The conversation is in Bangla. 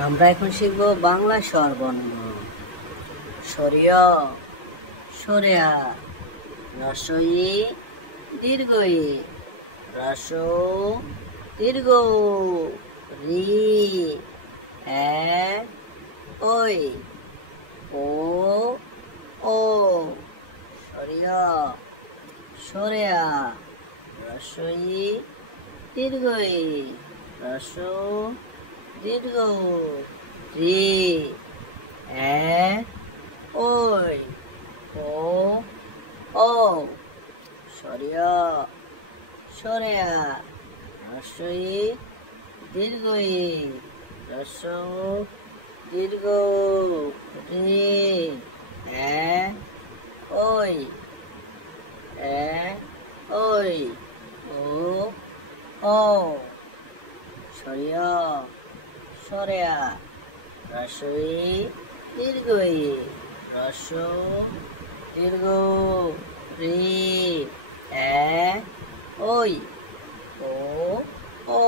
আমরা এখন শিখব বাংলা স্বরবর্ণ। সরিয়, সরেয়া, রসই, দীর্ঘই, রস, দীর্ঘ, রি, এ, ওই, ও, ও, সরিয়, সরেয়া, রসই, দীর্ঘই, রস, দীর্ঘ, রি, এ, ওই, ও, ও, সরিয়া, সরেয়া, রসই, দীর্ঘই, রস, দীর্ঘ, রি, এ, ওই, এ, ওই, ও, ও, সরিয়া, সরেয়া, রসই, দীর্ঘই, রস, দীর্ঘ, রি, এ, ওই, ও, ও।